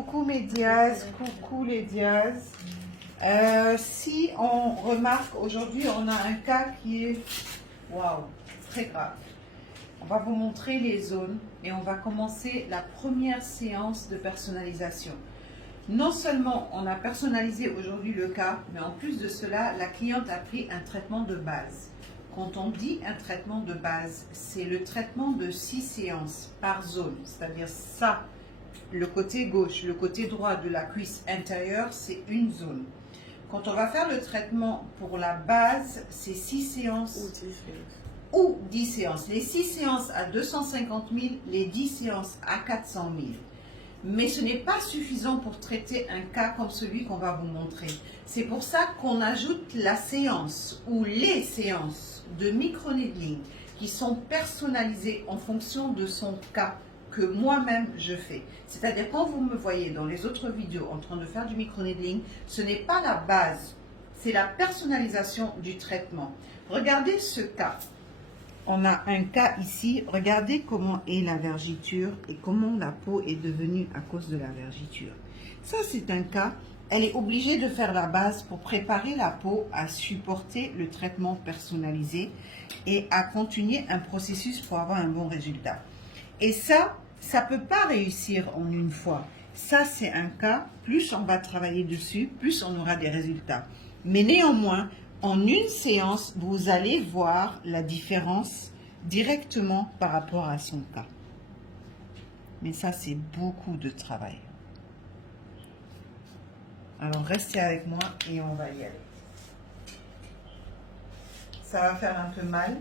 coucou mes Diaz, coucou les Diaz. Si on remarque aujourd'hui, on a un cas qui est waouh, très grave. On va vous montrer les zones et on va commencer la première séance de personnalisation. Non seulement on a personnalisé aujourd'hui le cas, mais en plus de cela, la cliente a pris un traitement de base. Quand on dit un traitement de base, c'est le traitement de 6 séances par zone, c'est-à-dire ça, le côté gauche, le côté droit de la cuisse intérieure, c'est une zone. Quand on va faire le traitement pour la base, c'est 6 séances ou 10 séances. Les 6 séances à 250 000, les 10 séances à 400 000. Mais ce n'est pas suffisant pour traiter un cas comme celui qu'on va vous montrer. C'est pour ça qu'on ajoute la séance ou les séances de microneedling qui sont personnalisées en fonction de son cas que moi-même je fais. C'est-à-dire quand vous me voyez dans les autres vidéos en train de faire du microneedling, ce n'est pas la base, c'est la personnalisation du traitement. Regardez ce cas. On a un cas ici, regardez comment est la vergeture et comment la peau est devenue à cause de la vergeture. Ça c'est un cas, elle est obligée de faire la base pour préparer la peau à supporter le traitement personnalisé et à continuer un processus pour avoir un bon résultat. Et ça ne peut pas réussir en une fois. Ça c'est un cas, plus on va travailler dessus, plus on aura des résultats. Mais néanmoins, en une séance, vous allez voir la différence directement par rapport à son cas. Mais ça, c'est beaucoup de travail. Alors, restez avec moi et on va y aller. Ça va faire un peu mal,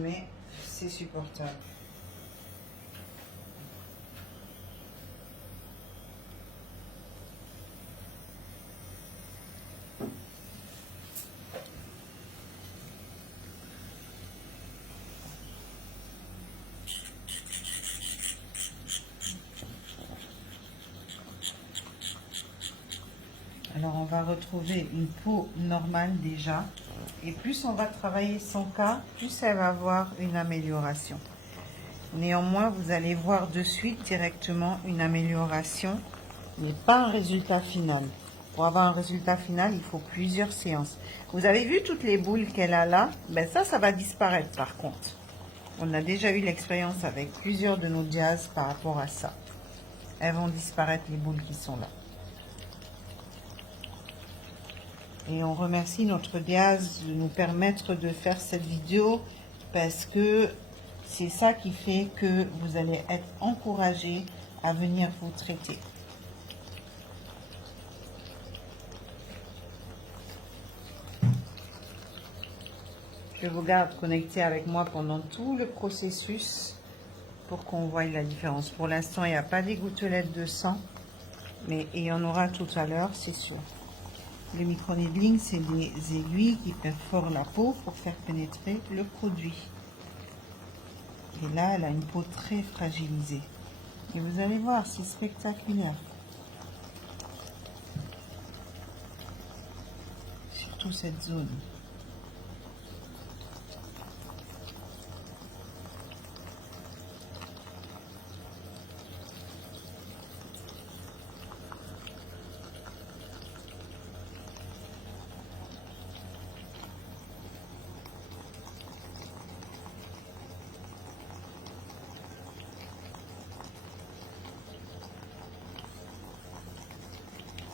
mais c'est supportable. Alors, on va retrouver une peau normale déjà. Et plus on va travailler son cas, plus elle va avoir une amélioration. Néanmoins, vous allez voir de suite directement une amélioration, mais pas un résultat final. Pour avoir un résultat final, il faut plusieurs séances. Vous avez vu toutes les boules qu'elle a là? Ben ça va disparaître par contre. On a déjà eu l'expérience avec plusieurs de nos Diaz par rapport à ça. Elles vont disparaître, les boules qui sont là. Et on remercie notre Diaz de nous permettre de faire cette vidéo parce que c'est ça qui fait que vous allez être encouragé à venir vous traiter. Je vous garde connecté avec moi pendant tout le processus pour qu'on voie la différence. Pour l'instant, il n'y a pas des gouttelettes de sang, mais il y en aura tout à l'heure, c'est sûr. Le microneedling, c'est des aiguilles qui perforent la peau pour faire pénétrer le produit. Et là, elle a une peau très fragilisée. Et vous allez voir, c'est spectaculaire. Surtout cette zone.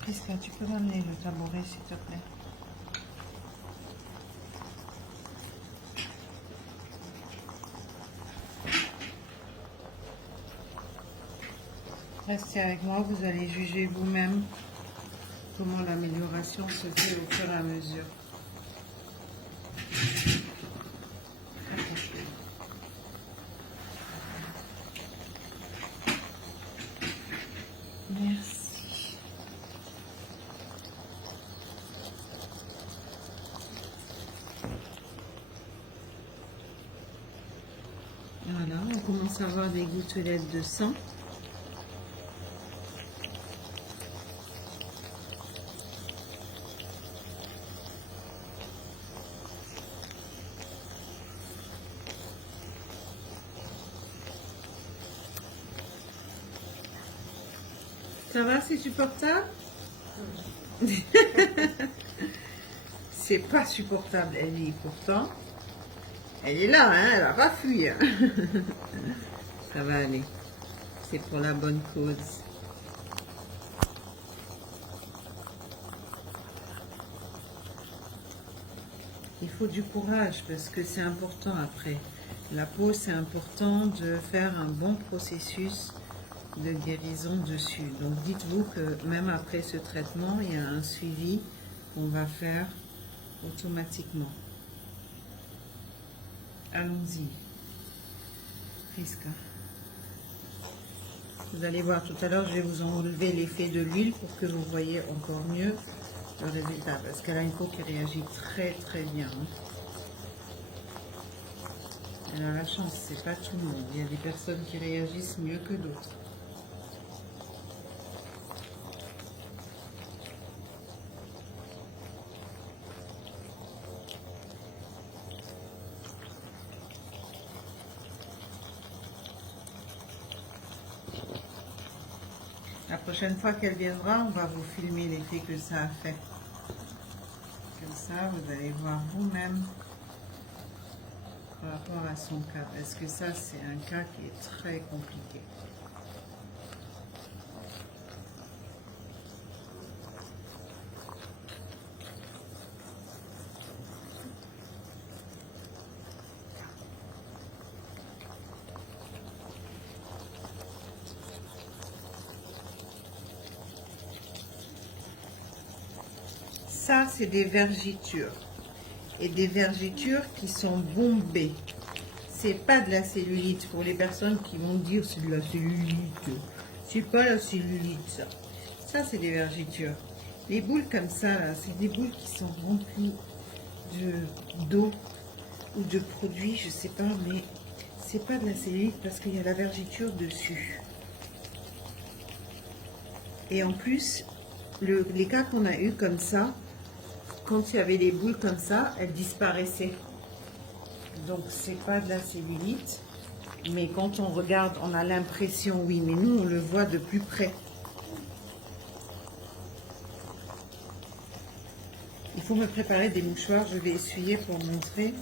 Priska, tu peux m'amener le tabouret, s'il te plaît? Restez avec moi, vous allez juger vous-même comment l'amélioration se fait au fur et à mesure. Merci. Voilà, on commence à avoir des gouttelettes de sang. Ça va, c'est supportable? C'est pas supportable, Ellie, pourtant. Elle est là, hein, elle va pas fuir. Ça va aller. C'est pour la bonne cause. Il faut du courage parce que c'est important après. La peau, c'est important de faire un bon processus de guérison dessus. Donc dites-vous que même après ce traitement, il y a un suivi qu'on va faire automatiquement. Allons-y. Prisca. Vous allez voir tout à l'heure, je vais vous enlever l'effet de l'huile pour que vous voyez encore mieux le résultat. Parce qu'elle a une peau qui réagit très très bien. Elle a la chance, c'est pas tout le monde. Il y a des personnes qui réagissent mieux que d'autres. La prochaine fois qu'elle viendra, on va vous filmer l'effet que ça a fait. Comme ça, vous allez voir vous-même par rapport à son cas. Parce que ça, c'est un cas qui est très compliqué. Ça, c'est des vergitures. Et des vergitures qui sont bombées. C'est pas de la cellulite. Pour les personnes qui vont dire c'est de la cellulite. C'est pas la cellulite, ça. Ça, c'est des vergitures. Les boules comme ça, là, c'est des boules qui sont remplies d'eau ou de produits, je sais pas, mais c'est pas de la cellulite parce qu'il y a la vergiture dessus. Et en plus, les cas qu'on a eu comme ça, quand il y avait des boules comme ça, elles disparaissaient. Donc c'est pas de la cellulite, mais quand on regarde, on a l'impression, oui, mais nous on le voit de plus près. Il faut me préparer des mouchoirs, je vais essuyer pour montrer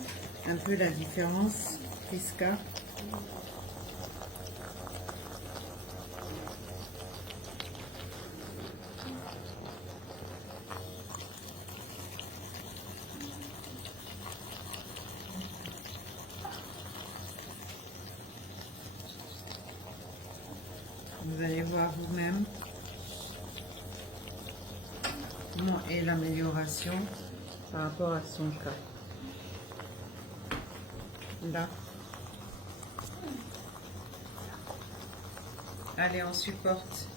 un peu la différence. Prisca. Vous allez voir vous-même comment est l'amélioration par rapport à son cas. Là. Allez, on supporte.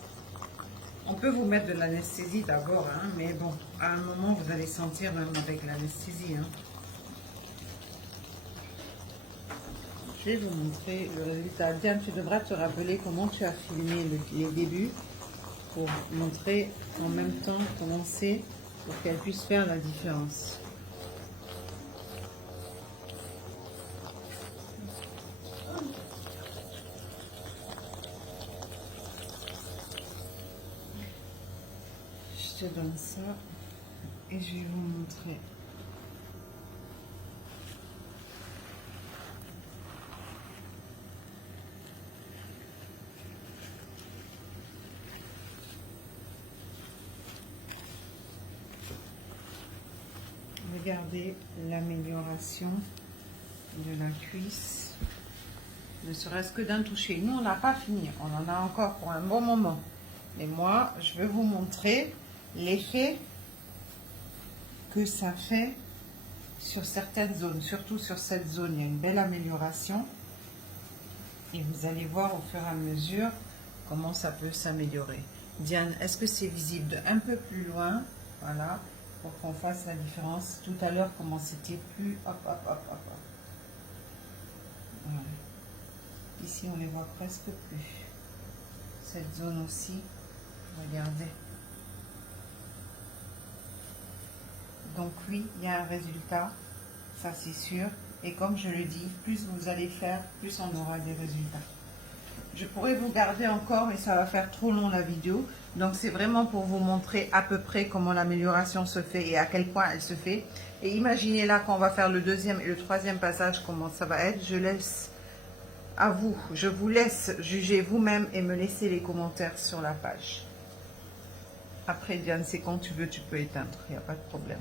On peut vous mettre de l'anesthésie d'abord, hein, mais bon, à un moment, vous allez sentir même avec l'anesthésie. Hein. Je vais vous montrer le résultat. Diane, tu devras te rappeler comment tu as filmé les débuts pour montrer en même temps comment c'est pour qu'elle puisse faire la différence. Je te donne ça et je vais vous montrer. Regardez l'amélioration de la cuisse, ne serait-ce que d'un toucher. Nous, on n'a pas fini, on en a encore pour un bon moment. Mais moi, je vais vous montrer l'effet que ça fait sur certaines zones, surtout sur cette zone. Il y a une belle amélioration. Et vous allez voir au fur et à mesure comment ça peut s'améliorer. Diane, est-ce que c'est visible de un peu plus loin? Voilà. Pour qu'on fasse la différence. Tout à l'heure, comment c'était plus... Hop, hop, hop, hop, hop. Voilà. Ici, on les voit presque plus. Cette zone aussi, regardez. Donc oui, il y a un résultat, ça c'est sûr. Et comme je le dis, plus vous allez faire, plus on aura des résultats. Je pourrais vous garder encore, mais ça va faire trop long la vidéo. Donc c'est vraiment pour vous montrer à peu près comment l'amélioration se fait et à quel point elle se fait. Et imaginez là quand on va faire le deuxième et le troisième passage, comment ça va être. Je laisse à vous, je vous laisse juger vous-même et me laisser les commentaires sur la page. Après Diane, c'est quand tu veux, tu peux éteindre, il n'y a pas de problème.